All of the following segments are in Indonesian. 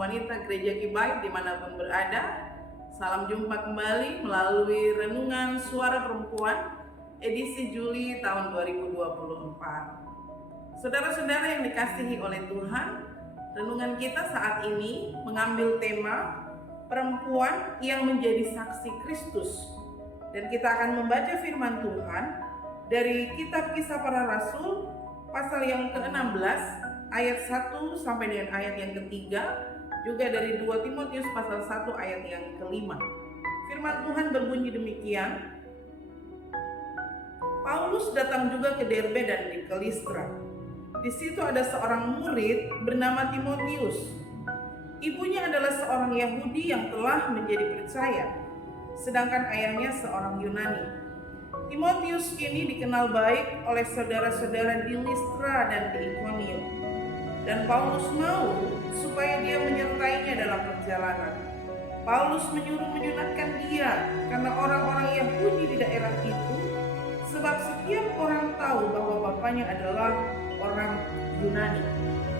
kaum wanita Gereja Kibai dimanapun berada. Salam jumpa kembali melalui Renungan Suara Perempuan edisi Juli tahun 2024. Saudara-saudara yang dikasihi oleh Tuhan, renungan kita saat ini mengambil tema perempuan yang menjadi saksi Kristus. Dan kita akan membaca firman Tuhan dari kitab Kisah Para Rasul pasal yang ke-16 ayat 1 sampai dengan ayat yang ketiga, juga dari 2 Timotius pasal 1 ayat yang ke-5. Firman Tuhan berbunyi demikian. Paulus datang juga ke Derbe dan di Listra. Di situ ada seorang murid bernama Timotius. Ibunya adalah seorang Yahudi yang telah menjadi percaya, sedangkan ayahnya seorang Yunani. Timotius kini dikenal baik oleh saudara-saudara di Listra dan di Ikonium. Dan Paulus mau supaya dia menyertainya dalam perjalanan. Paulus menyuruh menyunatkan dia karena orang-orang Yahudi di daerah itu, sebab setiap orang tahu bahwa bapaknya adalah orang Yunani.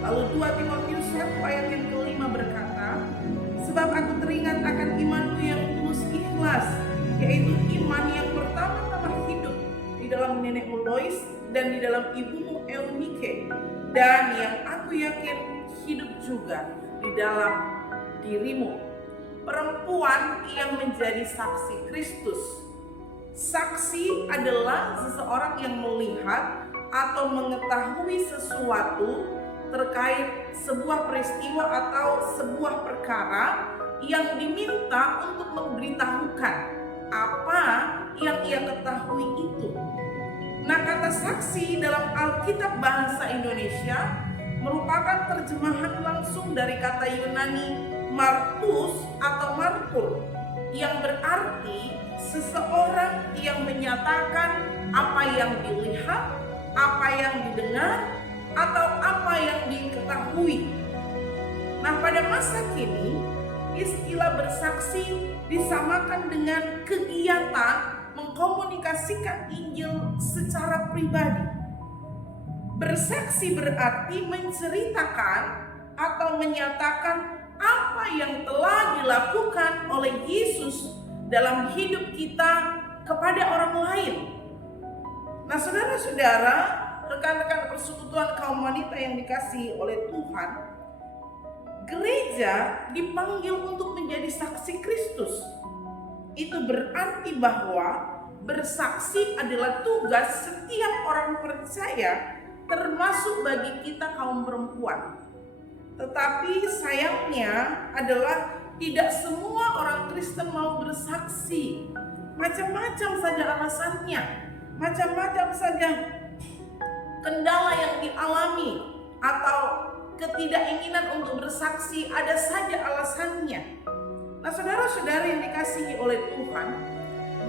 Lalu 2 Timotius 1 ayat yang ke-5 berkata, sebab aku teringat akan imanmu yang tulus ikhlas, yaitu iman yang pertama-tama hidup di dalam nenekmu Lois dan di dalam ibumu Eunike, dan yang aku yakin hidup juga di dalam dirimu. Perempuan yang menjadi saksi Kristus. Saksi adalah seseorang yang melihat atau mengetahui sesuatu terkait sebuah peristiwa atau sebuah perkara yang diminta untuk memberitahukan apa yang ia ketahui itu. Nah, kata saksi dalam Alkitab bahasa Indonesia merupakan terjemahan langsung dari kata Yunani martus atau martur, yang berarti seseorang yang menyatakan apa yang dilihat, apa yang didengar, atau apa yang diketahui. Nah, pada masa kini istilah bersaksi disamakan dengan kegiatan mengkomunikasikan Injil secara pribadi. Bersaksi berarti menceritakan atau menyatakan apa yang telah dilakukan oleh Yesus dalam hidup kita kepada orang lain. Nah, saudara-saudara, rekan-rekan persekutuan kaum wanita yang dikasihi oleh Tuhan, gereja dipanggil untuk menjadi saksi Kristus. Itu berarti bahwa bersaksi adalah tugas setiap orang percaya, termasuk bagi kita kaum perempuan. Tetapi sayangnya adalah tidak semua orang Kristen mau bersaksi. Macam-macam saja alasannya, macam-macam saja kendala yang dialami atau ketidakinginan untuk bersaksi, ada saja alasannya. Nah, saudara-saudara yang dikasihi oleh Tuhan,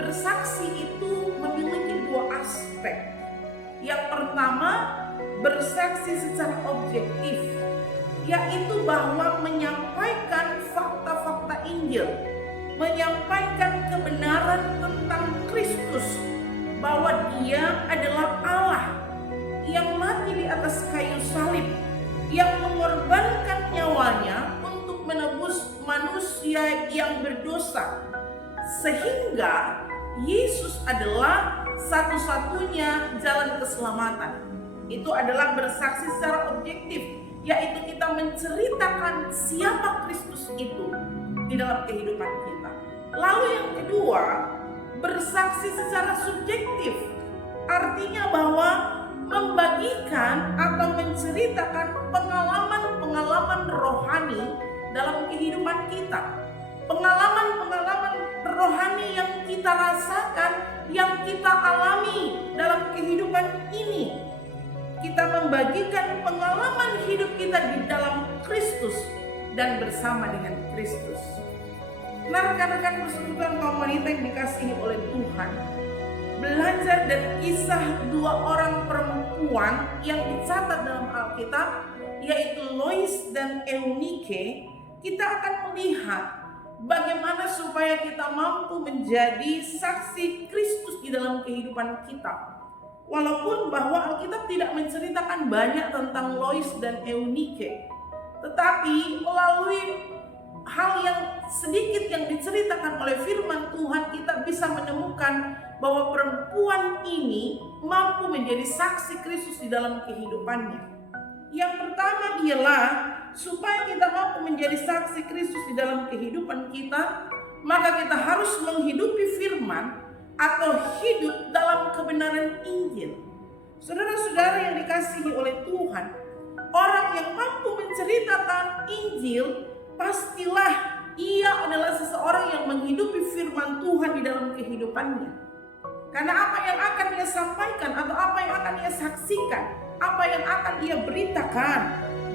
bersaksi itu memiliki dua aspek. Yang pertama, bersaksi secara objektif, yaitu bahwa menyampaikan fakta-fakta Injil, menyampaikan kebenaran tentang Kristus, bahwa Dia adalah Allah yang mati di atas kayu salib, yang mengorbankan nyawanya untuk menebus manusia yang berdosa, sehingga Yesus adalah satu-satunya jalan keselamatan. Itu adalah bersaksi secara objektif, yaitu kita menceritakan siapa Kristus itu di dalam kehidupan kita. Lalu yang kedua, bersaksi secara subjektif, artinya bahwa membagikan atau menceritakan pengalaman-pengalaman rohani dalam kehidupan kita. Pengalaman-pengalaman rohani yang kita rasakan, yang kita alami dalam kehidupan ini. Kita membagikan pengalaman hidup kita di dalam Kristus dan bersama dengan Kristus. Nah, rekan-rekan persekutuan kaum wanita yang dikasihi oleh Tuhan, belajar dari kisah dua orang perempuan yang dicatat dalam Alkitab, yaitu Lois dan Eunike, kita akan melihat bagaimana supaya kita mampu menjadi saksi Kristus di dalam kehidupan kita. Walaupun bahwa Alkitab tidak menceritakan banyak tentang Lois dan Eunike, Tetapi melalui hal yang sedikit yang diceritakan oleh firman Tuhan, kita bisa menemukan bahwa perempuan ini mampu menjadi saksi Kristus di dalam kehidupannya. Yang pertama ialah supaya kita mampu menjadi saksi Kristus di dalam kehidupan kita, maka kita harus menghidupi firman atau hidup dalam kebenaran Injil. Saudara-saudara yang dikasihi oleh Tuhan, orang yang mampu menceritakan Injil, pastilah ia adalah seseorang yang menghidupi firman Tuhan di dalam kehidupannya. Karena apa yang akan ia sampaikan atau apa yang akan ia saksikan, apa yang akan ia beritakan,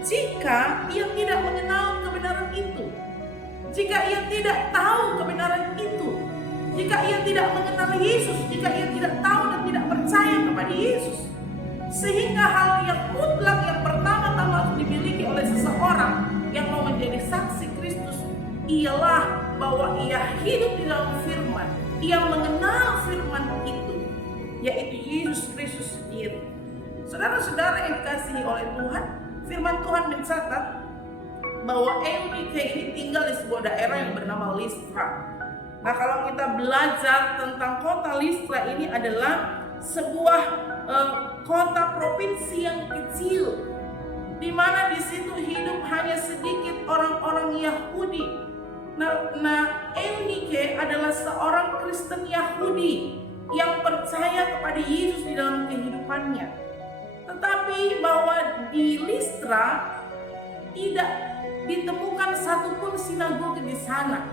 jika ia tidak mengenal kebenaran itu, jika ia tidak tahu kebenaran itu, jika ia tidak mengenal Yesus, jika ia tidak tahu dan tidak percaya kepada Yesus, sehingga hal yang mutlak yang pertama-tama harus dimiliki oleh seseorang yang mau menjadi saksi Kristus ialah bahwa ia hidup di dalam firman, ia mengenal firman itu, yaitu Yesus Kristus sendiri. Saudara-saudara yang dikasihi oleh Tuhan, firman Tuhan mencatat bahwa Eunike ini tinggal di sebuah daerah yang bernama Listra. Nah, kalau kita belajar tentang kota Listra, ini adalah sebuah kota provinsi yang kecil, di mana di situ hidup hanya sedikit orang-orang Yahudi. Nah, Eunike adalah seorang Kristen Yahudi yang percaya kepada Yesus di dalam kehidupannya. Tetapi bahwa di Listra tidak ditemukan satupun sinagoge di sana,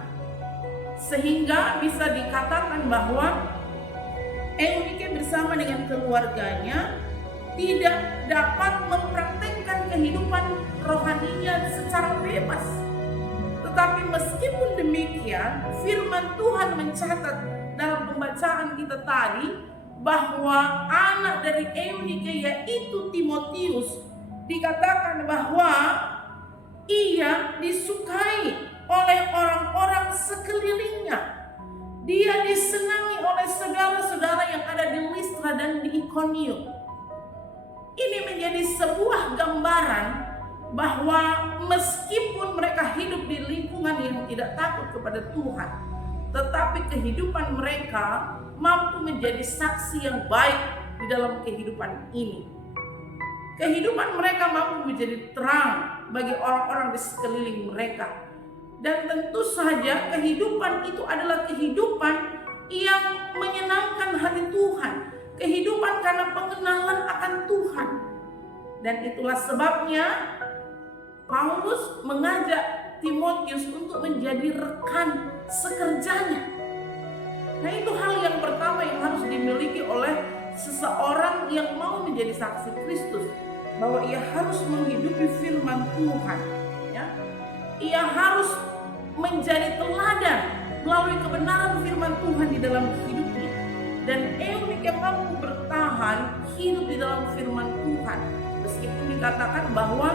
sehingga bisa dikatakan bahwa Eunike bersama dengan keluarganya tidak dapat mempraktekkan kehidupan rohaninya secara bebas. Tetapi meskipun demikian, firman Tuhan mencatat dalam pembacaan kita tadi bahwa anak dari Eunike, yaitu Timotius, dikatakan bahwa ia disukai oleh orang-orang sekelilingnya. Dia disenangi oleh saudara-saudara yang ada di Listra dan di Ikonium. Ini menjadi sebuah gambaran bahwa meskipun mereka hidup di lingkungan yang tidak takut kepada Tuhan, tetapi kehidupan mereka mampu menjadi saksi yang baik di dalam kehidupan ini. Kehidupan mereka mampu menjadi terang bagi orang-orang di sekeliling mereka. Dan tentu saja kehidupan itu adalah kehidupan yang menyenangkan hati Tuhan. Kehidupan karena pengenalan akan Tuhan. Dan itulah sebabnya Paulus mengajak Timotius untuk menjadi rekan sekerjanya. Nah, itu hal yang pertama yang harus dimiliki oleh seseorang yang mau menjadi saksi Kristus, bahwa ia harus menghidupi firman Tuhan, ya. Ia harus menjadi teladan melalui kebenaran firman Tuhan di dalam hidupnya. Dan Eunike mampu bertahan hidup di dalam firman Tuhan, meskipun dikatakan bahwa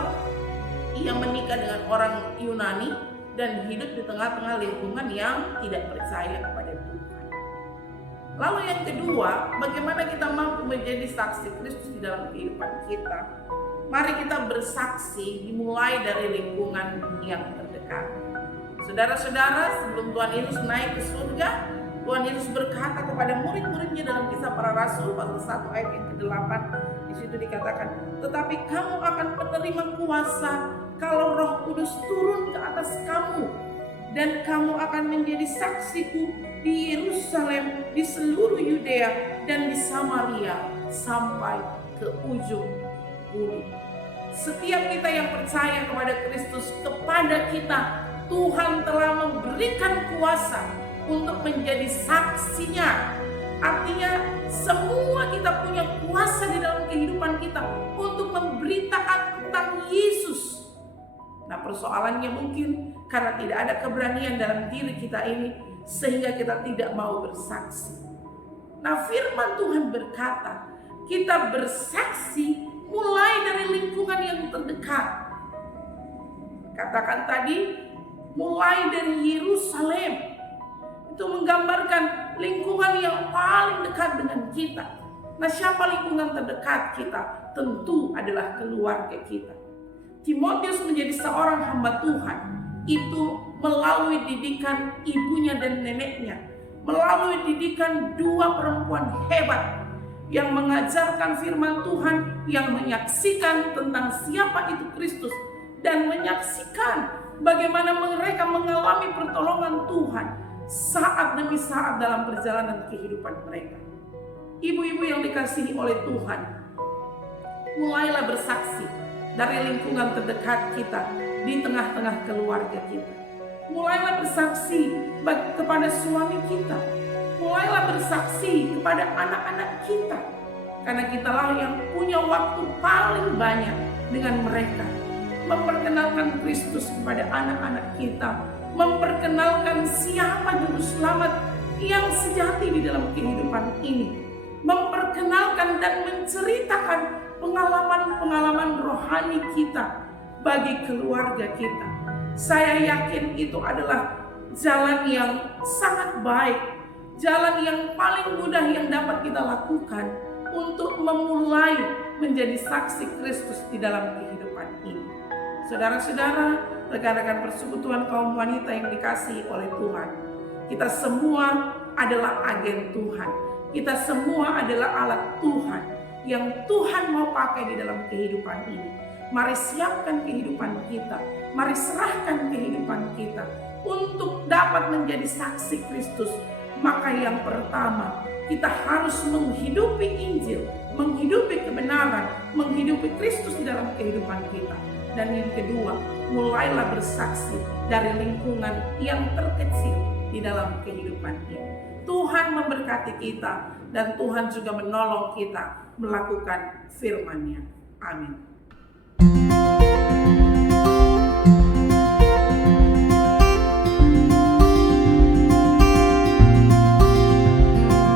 ia menikah dengan orang Yunani dan hidup di tengah-tengah lingkungan yang tidak percaya kepada Tuhan. Lalu yang kedua, bagaimana kita mampu menjadi saksi Kristus di dalam kehidupan kita? Mari kita bersaksi dimulai dari lingkungan yang terdekat. Saudara-saudara, sebelum Tuhan Yesus naik ke surga, Tuhan Yesus berkata kepada murid-muridnya dalam Kisah Para Rasul pasal 1 ayat yang ke-8. Di situ dikatakan, tetapi kamu akan menerima kuasa kalau Roh Kudus turun ke atas kamu, dan kamu akan menjadi saksiku di Yerusalem, di seluruh Yudea dan di Samaria sampai ke ujung bumi. Setiap kita yang percaya kepada Kristus, kepada kita Tuhan telah memberikan kuasa untuk menjadi saksinya. Artinya semua kita punya kuasa di dalam kehidupan kita untuk memberitakan tentang Yesus. Nah, persoalannya mungkin karena tidak ada keberanian dalam diri kita ini, sehingga kita tidak mau bersaksi. Nah, firman Tuhan berkata, kita bersaksi mulai dari lingkungan yang terdekat. Katakan tadi, mulai dari Yerusalem. Itu menggambarkan lingkungan yang paling dekat dengan kita. Nah, siapa lingkungan terdekat kita? Tentu adalah keluarga kita. Timotius menjadi seorang hamba Tuhan itu melalui didikan ibunya dan neneknya, melalui didikan dua perempuan hebat yang mengajarkan firman Tuhan, yang menyaksikan tentang siapa itu Kristus, dan menyaksikan bagaimana mereka mengalami pertolongan Tuhan saat demi saat dalam perjalanan kehidupan mereka. Ibu-ibu yang dikasihi oleh Tuhan, mulailah bersaksi dari lingkungan terdekat kita, di tengah-tengah keluarga kita. Mulailah bersaksi kepada suami kita. Mulailah bersaksi kepada anak-anak kita. Karena kitalah yang punya waktu paling banyak dengan mereka. Memperkenalkan Kristus kepada anak-anak kita. Memperkenalkan siapa juru selamat yang sejati di dalam kehidupan ini. Memperkenalkan dan menceritakan pengalaman-pengalaman rohani kita bagi keluarga kita. Saya yakin itu adalah jalan yang sangat baik, jalan yang paling mudah yang dapat kita lakukan untuk memulai menjadi saksi Kristus di dalam kehidupan ini. Saudara-saudara, rekan-rekan persekutuan kaum wanita yang dikasihi oleh Tuhan, kita semua adalah agen Tuhan. Kita semua adalah alat Tuhan yang Tuhan mau pakai di dalam kehidupan ini. Mari siapkan kehidupan kita, mari serahkan kehidupan kita untuk dapat menjadi saksi Kristus. Maka yang pertama, kita harus menghidupi Injil, menghidupi kebenaran, menghidupi Kristus di dalam kehidupan kita. Dan yang kedua, mulailah bersaksi dari lingkungan yang terkecil di dalam kehidupan ini. Tuhan memberkati kita dan Tuhan juga menolong kita melakukan firman-Nya. Amin.